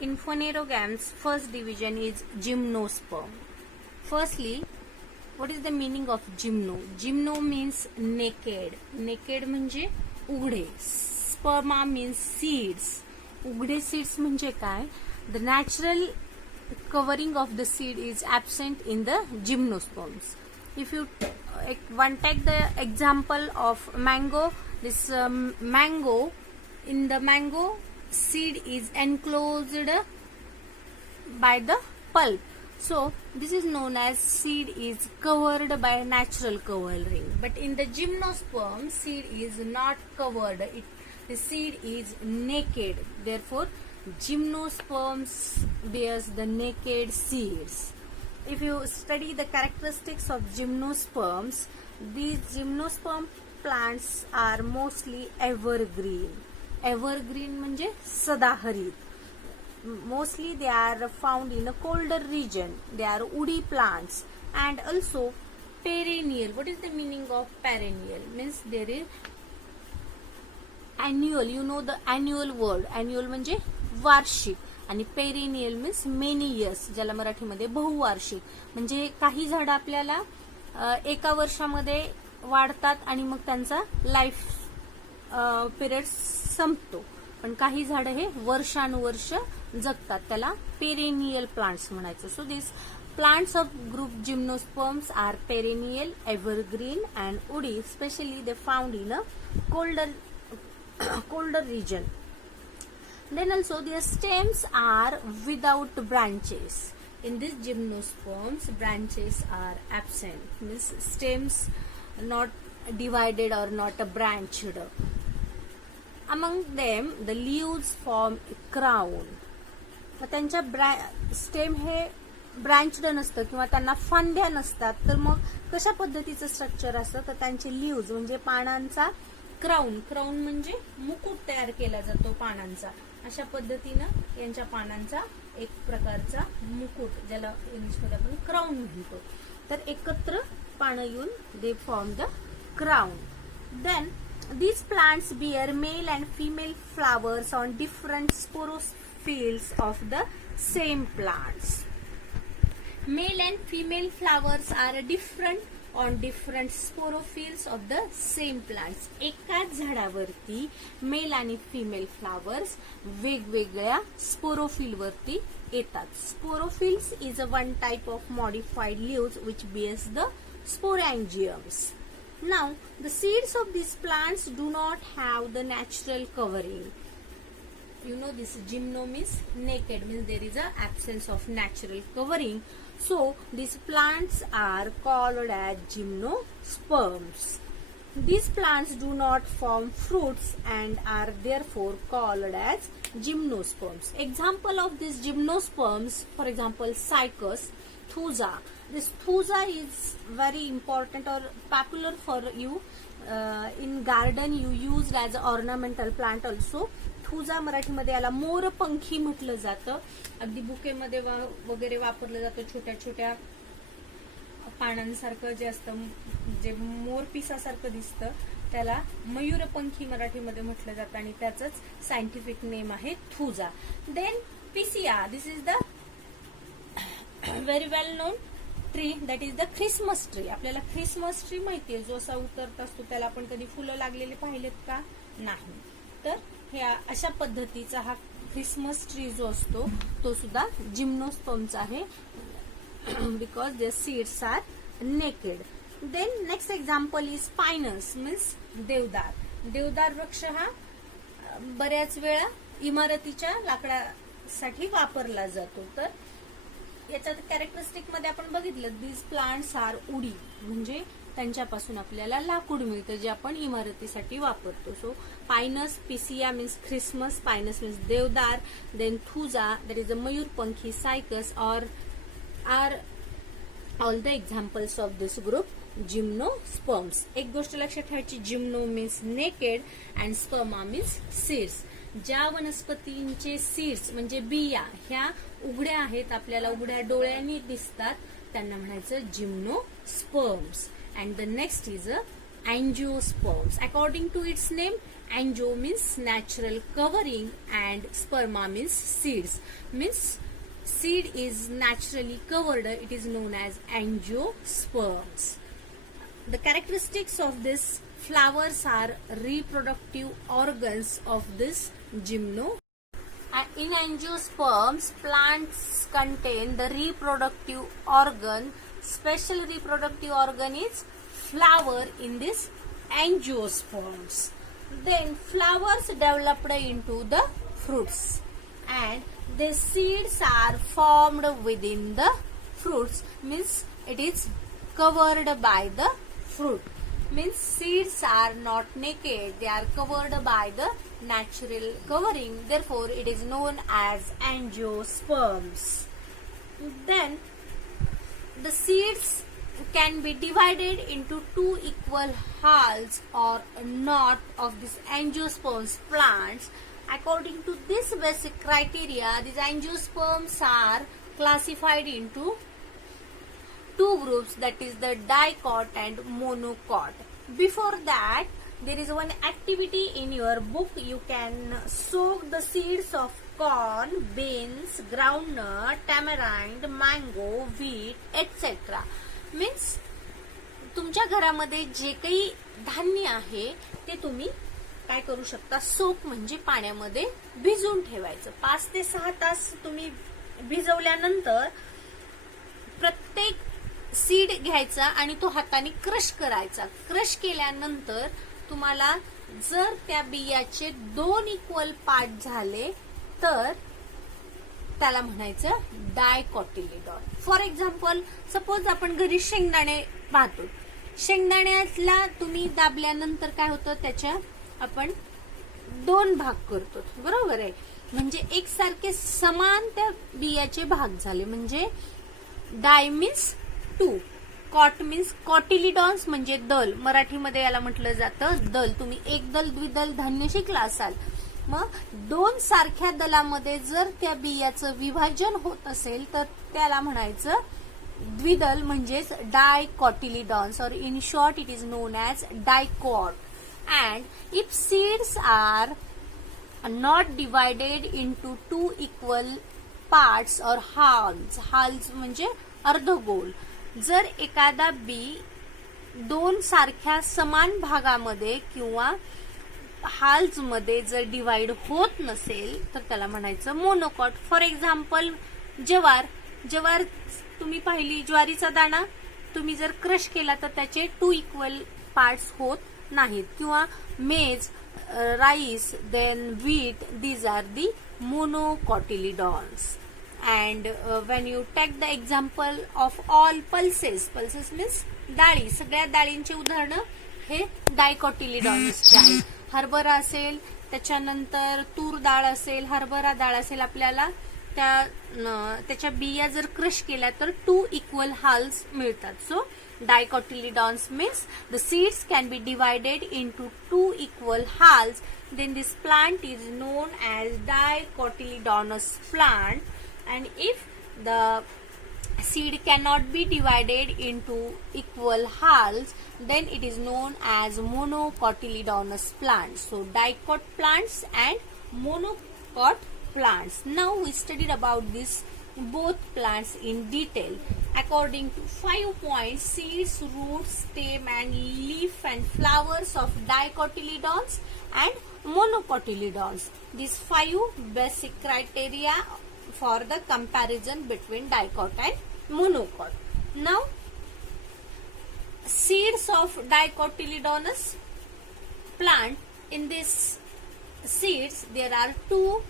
In phanerogams, first division is gymnosperm. Firstly, what is the meaning of gymno? Gymno means naked. Naked म्हणजे उघडे. Sperma means seeds. उघडे seeds म्हणजे काय? The natural covering of the seed is absent in the gymnosperms. If you take the example of mango, this mango, in the mango seed is enclosed by the pulp. So this is known as seed is covered by natural covering. But in the gymnosperm, seed is not covered. The seed is naked. Therefore, gymnosperms bears the naked seeds. If you study the characteristics of gymnosperms, these gymnosperm plants are mostly evergreen. Evergreen म्हणजे सदाहरित. Mostly they are found in a colder region. They are woody plants and also perennial. What is the meaning of perennial? Means there is annual. You know the annual word. Annual म्हणजे वार्षिक आणि perennial means many years, ज्याला मराठीमध्ये बहुवार्षिक. म्हणजे काही झाड आपल्याला एका वर्षामध्ये वाढतात आणि मग त्यांचा लाईफ पिरियड संपतो, पण काही झाड हे वर्षानुवर्ष जगतात, त्याला पेरेनियल प्लांट्स म्हणायचं. So this plants of group gymnosperms are perennial, evergreen and woody. Especially they found in a colder region. Then also their stems are without branches. In this gymnosperms, branches are absent. Means stems not divided or not branched. Among them, the leaves form a crown. त्यांच्या stem हे branched नसतं किंवा त्यांना फांद्या नसतात, तर मग कशा पद्धतीचं स्ट्रक्चर असतं, तर त्यांचे लिव्ज म्हणजे पानांचा क्राऊन. क्राऊन म्हणजे मुकुट तयार केला जातो पानांचा. अशा पद्धतीनं यांच्या पानांचा एक प्रकारचा मुकुट, ज्याला इंग्लिशमध्ये आपण क्राऊन म्हणतो, तर एकत्र पानं येऊन they form the crown. Then these plants bear male and female flowers on different sporophylls of the same plants. Male and female flowers are different on different sporophylls of the same plants. एकाच झाडावरती mail आणि female flowers वेगवेगळ्या sporophyll वरती येतात. Sporophylls is a one type of modified leaves which bears the sporangiums. Now, the seeds of these plants do not have the natural covering. You know, this gymno means naked, means there is a absence of natural covering. So, these plants are called as gymnosperms. These plants do not form fruits and are therefore called as gymnosperms. Example of these gymnosperms, for example, cycas, thuja. This thuja is very important or popular for you. In garden you used as an ornamental plant also. thuja मराठीमध्ये याला मोरपंखी म्हटलं जातं. अगदी बुकेमध्ये वगैरे वापरलं जातं. छोट्या छोट्या पानांसारखं जे असतं, जे मोरपिसासारखं दिसतं, त्याला मयूरपंखी मराठीमध्ये म्हटलं जातं आणि त्याचंच सायंटिफिक नेम आहे thuja. Then Picea, this is the very well known tree, that is the Christmas tree. आपल्याला ख्रिसमस ट्री माहितीये, जो असा उतरत असतो, त्याला आपण कधी फुलं लागलेले पाहिलेत का? नाही. तर ह्या अशा पद्धतीचा हा ख्रिसमस ट्री जो असतो तो सुद्धा जिम्नोस्पर्मचा आहे, because their seeds are naked. Then next example is Pinus, means देवदार. देवदार वृक्ष हा बऱ्याच वेळा इमारतीच्या लाकडासाठी वापरला जातो. तर याच्या कॅरेक्टरिस्टिक मध्ये आपण बघितलं, दीज प्लांट्स आर उडी, म्हणजे त्यांच्यापासून आपल्याला लाकूड मिळतं जे आपण इमारतीसाठी वापरतो. So Pinus, Picea means Christmas, Pinus means deodar, then thuja that is a मयूरपंखी, Cycas are all the examples of this group gymnosperms. एक गोष्ट लक्षात ठेवायची, gymno means naked and sperma means seeds. ज्या वनस्पतींचे सीड्स म्हणजे बिया ह्या उघड्या आहेत, आपल्याला उघड्या डोळ्यांनी दिसतात, त्यांना म्हणायचं gymnosperms. And the next is angiosperms. According to its name, Angio means natural covering and sperma means seeds. Means seed is naturally covered, it is known as angiosperms. The characteristics of this flowers are reproductive organs of this gymno. In angiosperms, plants contain the reproductive organ. Special reproductive organ is flower in this angiosperms. Then flowers developed into the fruits, and the seeds are formed within the fruits. Means it is covered by the fruit. Means seeds are not naked, they are covered by the natural covering, therefore it is known as angiosperms. Then the seeds can be divided into two equal halves or knot of these angiosperms plants. According to this basic criteria, these angiosperms are classified into two groups, that is the dicot and monocot. Before that, there is one activity in your book. You can soak the seeds of corn, beans, groundnut, tamarind, mango, wheat, etc. Means तुमच्या घरामध्ये जे काही धान्य आहे ते तुम्ही काय करू शकता, सोक म्हणजे पाण्यामध्ये भिजवून ठेवायचं. 5 ते 6 तास तुम्ही भिजवल्यानंतर प्रत्येक सीड घ्यायचा आणि तो हाताने क्रश करायचा. क्रश केल्यानंतर तुम्हाला जर त्या बियाचे 2 इक्वल पार्ट झाले तर त्याला म्हणायचं डायकॉटिलिडॉन. फॉर एक्झाम्पल, सपोज आपण घरी शेंगदाणे पाहतो, शेंगदाण्याला तुम्ही दाबल्यानंतर काय होतं, त्याच्या आपण 2 भाग करतो, बरोबर आहे. म्हणजे एकसारखे समान त्या बियाचे भाग झाले, म्हणजे डाय मीन्स 2, कॉट मीन्स कॉटिलिडॉन्स म्हणजे दल, मराठीमध्ये याला म्हटलं जातं दल. तुम्ही एक दल द्विदल धान्य शिकला असाल. मग 2 सारख्या दलामध्ये जर त्या बियाचं विभाजन होत असेल तर त्याला म्हणायचं द्विदल म्हणजेच डायकॉटिलिडॉन्स, और in short it is known as dicot. And if seeds are not divided into 2 equal parts और हाल्स, हाल्स म्हणजे अर्धगोल, जर एखादा बी 2 सारख्या समान भागामध्ये किंवा हाल्स मध्ये जर डिवाइड होत नसेल तर त्याला म्हणायचं मोनोकॉट. फॉर एक्झाम्पल, ज्वार, ज्वार तुम्ही पाहिली, ज्वारीचा दाणा तुम्ही जर क्रश केला तर त्याचे 2 इक्वल पार्ट्स होत नाहीत. किंवा maize, rice, then wheat, these are the monocotyledons. And when you take the example of all pulses, pulses means डाळी, सगळ्या डाळींचे उदाहरणं हे डायकॉटिलिडॉन्सचे आहेत. हरभरा असेल, त्याच्यानंतर तूर डाळ असेल, हरभरा डाळ असेल, आपल्याला त्याच्या बिया जर क्रश केल्या तर 2 इक्वल हाल्स मिळतात. So dicotyledons means the seeds can be divided into 2 equal halves. Then this plant is known as dicotyledonous plant. And if the seed cannot be divided into equal halves, then it is known as monocotyledonous plants. So dicot plants and monocot plants. Now we studied about this both plants in detail. According to 5 points, seeds, roots, stem and leaf and flowers of dicotyledons and monocotyledons. These 5 basic criteria for the comparison between dicot and monocot. Now, seeds of dicotyledonous plant, in this seeds there are 2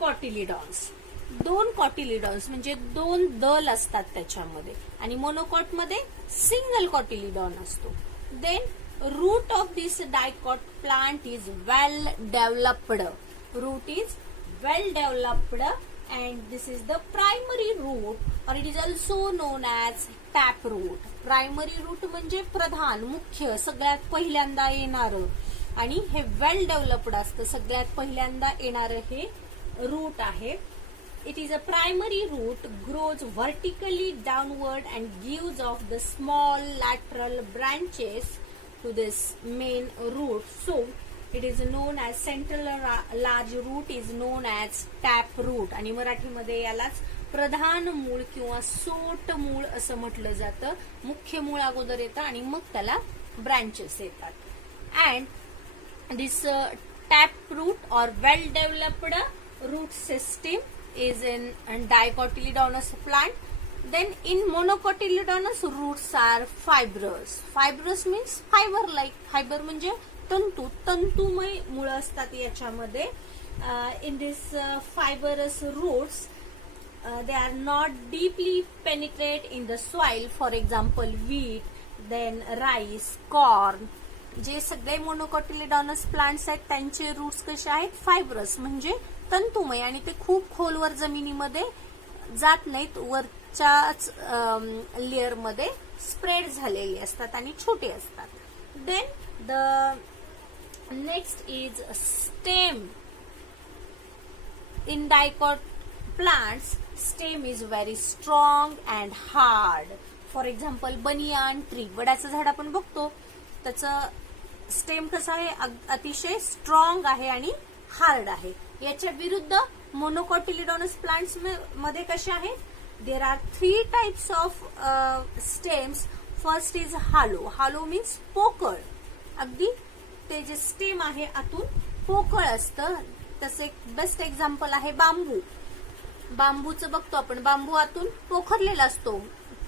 cotyledons. 2 cotyledons म्हणजे 2 दल असतात त्याच्यामध्ये, आणि monocot मध्ये single cotyledon असतो. Then root of this dicot plant is well developed. Root is well developed and this is the primary root, or it is also known as tap root. Primary root म्हणजे प्रधान, मुख्य, सगळ्यात पहिल्यांदा येणारं, आणि हे वेल developed असतं, सगळ्यात पहिल्यांदा येणारं हे रूट आहे. It is a primary root, grows vertically downward and gives off the small lateral branches to this main root. So it is known as central large root is known as tap root, आणि मराठीमध्ये यालाच प्रधान मूळ किंवा सोट मूळ असं म्हटलं जातं. मुख्य मूळ अगोदर येतं आणि मग त्याला ब्रांचेस येतात. And this tap root or well developed root system is in dicotyledonous plant. Then in monocotyledonous roots are fibrous. Fibrous means fiber like. Fiber म्हणजे तंतुमय मूळ असतात याच्यामध्ये. In this fibrous roots they are not deeply penetrate in the soil. For example, wheat, then rice, corn. जे सगळे मोनोकोटिलिडॉनस plants आहेत त्यांचे roots कसे आहेत, फायब्रस म्हणजे तंतुमय, आणि ते खूप खोलवर जमिनीमध्ये जात नाहीत, वरच्याच लेअर मध्ये स्प्रेड झालेले असतात आणि छोटे असतात. Then the next is stem. In dicot plants stem is very strong and hard. For example banyan tree, वडाचं झाड आपण बघतो, त्याचं स्टेम कसं आहे, अतिशय स्ट्रॉंग आहे आणि हार्ड आहे. याच्या विरुद्ध मोनोकोटिलिडॉनस प्लांट्स मध्ये कसे आहेत, there are 3 types of stems. First is hello. Hello means पोकळ, अगदी ते जे स्टेम आहे आतून पोकळ असतं. तसे एक बेस्ट एक्झाम्पल आहे बांबू. बांबूचं बघतो आपण, बांबू आतून पोखरलेला असतो,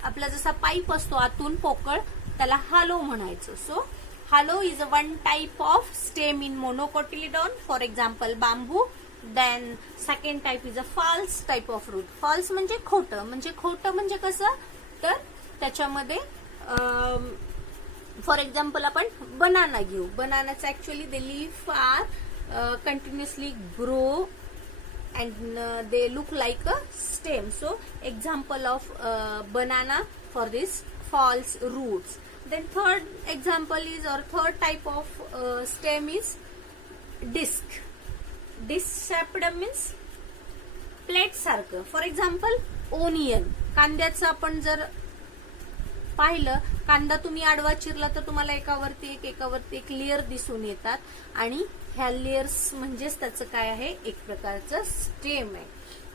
आपला जसा पाईप असतो आतून पोकळ, त्याला हालो म्हणायचं. So Hollow is one type of stem in monocotyledon, for example bamboo. Then second type is a false type of root. False म्हणजे खोटं म्हणजे कसं, तर त्याच्यामध्ये फॉर एक्झाम्पल आपण बनाना घेऊ. बनानाचं actually they leaf are continuously grow and they look like a stem. So example of banana for this false roots. Then third example is, or third type of stem is disc. Disc shaped means plate सारखं. For example onion. कांद्याचं आपण जर पाहिलं, कांदा तुम्ही आडवा चिरला तर तुम्हाला एकावरती एक लेअर दिसून येतात, आणि ह्या लेयर्स म्हणजेच त्याचं काय आहे, एक प्रकारचं स्टेम आहे.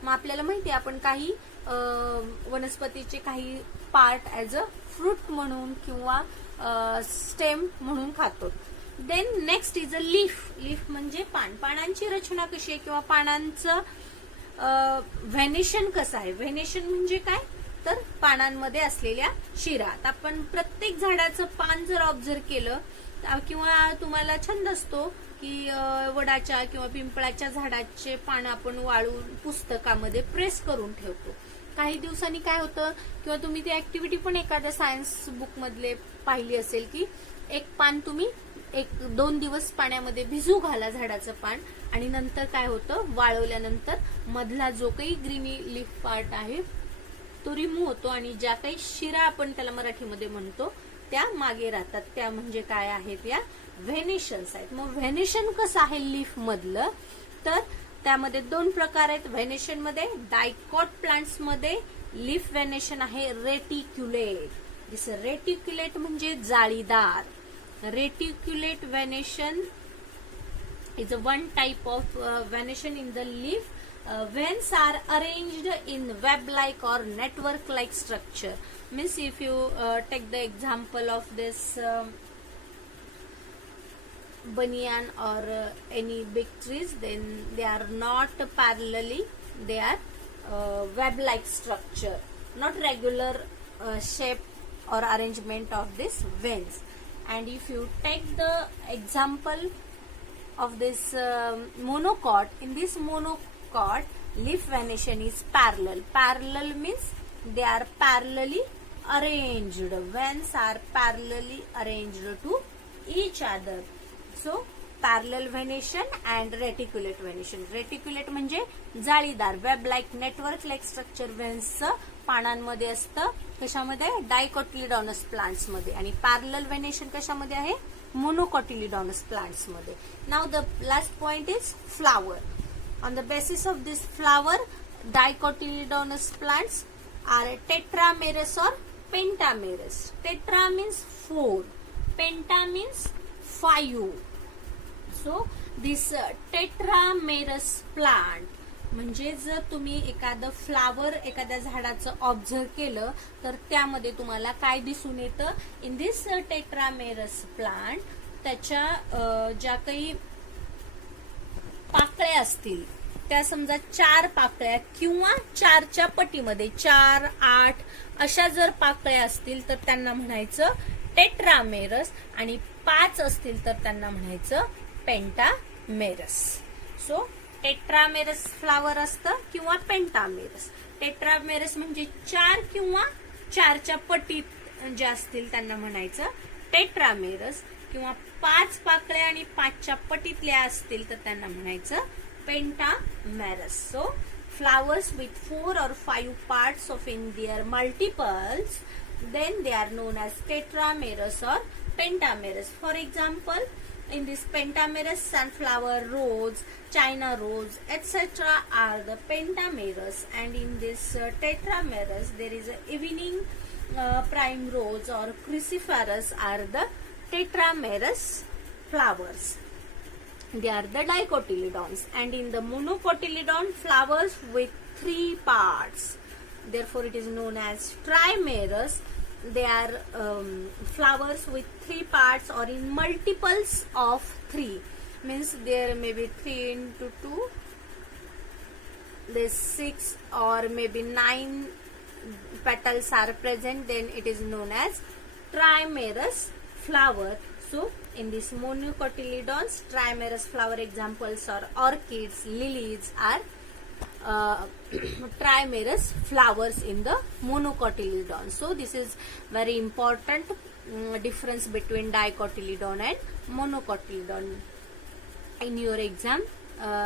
मग आपल्याला माहिती आहे आपण काही वनस्पतीचे काही पार्ट ऍज अ फ्रूट म्हणून किंवा स्टेम म्हणून खातो. Then next is a leaf. Leaf म्हणजे पान. पानांची रचना कशी आहे किंवा पानांचं व्हेनेशन कसं आहे. व्हेनेशन म्हणजे काय, तर पानांमध्ये असलेल्या शिरा. आपण प्रत्येक झाडाचं पान जर ऑब्झर्व केलं, किंवा तुम्हाला छंद असतो की वडाच्या किंवा पिंपळाच्या झाडाचे पान आपण वाळून पुस्तकामध्ये प्रेस करून ठेवतो. काही दिवसांनी काय होतं, किंवा तुम्ही ती ऍक्टिव्हिटी पण एखाद्या सायन्स बुक मधले पाहिली असेल की एक पान तुम्ही 1-2 दिवस पाण्यामध्ये भिजू घाला झाडाचं पान, आणि नंतर काय होतं, वाळवल्यानंतर मधला जो काही ग्रीनी लीफ पार्ट आहे तो रिमूव्ह होतो, आणि ज्या काही शिरा आपण त्याला मराठीमध्ये म्हणतो त्या मागे राहतात. त्या म्हणजे काय आहेत, या व्हेनेशन्स आहेत. मग व्हेनेशन कसं आहे लीफ मधलं, तर त्यामध्ये 2 प्रकार आहेत व्हेनेशन मध्ये. डायकॉट प्लांट्स मध्ये लीफ व्हेनेशन आहे रेटिक्युलेट. दिस रेटिक्युलेट म्हणजे जाळीदार. Reticulate venation is one type of venation in the leaf. Veins are arranged in web-like or network-like structure. Means if you take the example of this banyan or any big trees, then they are not parallelly, they are web-like structure, not regular shape or arrangement of this veins. And if you take the example of this monocot, in this monocot leaf venation is parallel. Parallel means they are parallelly arranged. Veins are parallelly arranged to each other. So parallel venation and reticulate venation. Reticulate म्हणजे जाळीदार, web like, network like structure veins पानांमध्ये असतं. कशामध्ये, डायकोटिलिडॉनस plants मध्ये. आणि parallel venation कशामध्ये आहे, monocotyledonous plants मध्ये. Now the last point is flower. On the basis of this flower, dicotyledonous plants are tetramerous or pentamerous. Tetra means 4, penta means 5. So this tetramerous plant म्हणजे जर तुम्ही एखादं flower एखाद्या झाडाचं observe केलं तर त्यामध्ये तुम्हाला काय दिसून येतं, इन दिस टेट्रामेरस प्लांट त्याच्या ज्या काही पाकळ्या असतील त्या समजा 4 पाकळ्या किंवा 4च्या पटीमध्ये 4, 8 अशा जर पाकळ्या असतील तर त्यांना म्हणायचं टेट्रामेरस आणि 5 असतील तर त्यांना म्हणायचं पेंटामेरस. सो टेट्रामेरस फ्लावर असतं किंवा पेंटामेरस. टेट्रामेरस म्हणजे 4 किंवा 4च्या पटीत जे असतील त्यांना म्हणायचं टेट्रामेरस, किंवा 5 पाकळ्या आणि 5च्या पटीतल्या असतील तर त्यांना म्हणायचं pentamerous. So flowers with 4 or 5 parts of in their multiples, then they are known as tetramerous or pentamerous. For example, in this pentamerous, sunflower rose, china rose, etc. are the pentamerous, and in this tetramerous there is a evening prime rose or cruciferous are the tetramerous flowers. They are the dicotyledons, and in the monocotyledon flowers with 3 parts, therefore it is known as trimerous. They are flowers with 3 parts or in multiples of 3, means there may be 3 into 2, there's 6 or maybe 9 petals are present, then it is known as trimerous flower. So in this monocotyledons, trimerous flower examples are orchids, lilies are trimerous flowers in the monocotyledon. So this is very important difference between dicotyledon and monocotyledon. In your exam,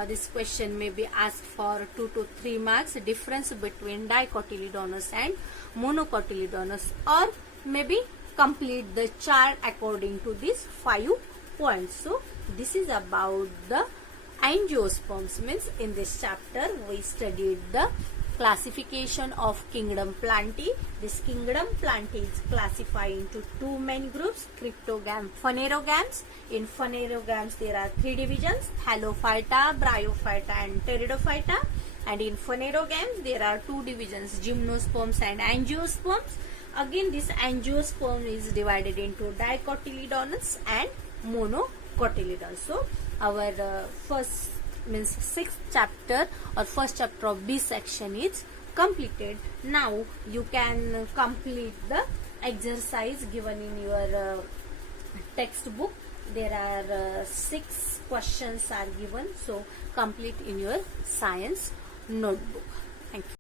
this question may be asked for 2 to 3 marks, difference between dicotyledonous and monocotyledonous, or maybe complete the chart according to these 5 points. So this is about the angiosperms, means in this chapter we studied the classification of kingdom Plantae. This kingdom Plantae is classified into 2 main groups, cryptogam, phanerogams. In phanerogams there are 3 divisions, Halophyta, Bryophyta and Pteridophyta, and in phanerogams there are 2 divisions, gymnosperms and angiosperms. Again this angiosperm is divided into dicotyledonous and monocotyledonous. So our first means 6th chapter or first chapter of B section is completed. Now you can complete the exercise given in your textbook. There are 6 questions are given, so complete in your science notebook. Thank you.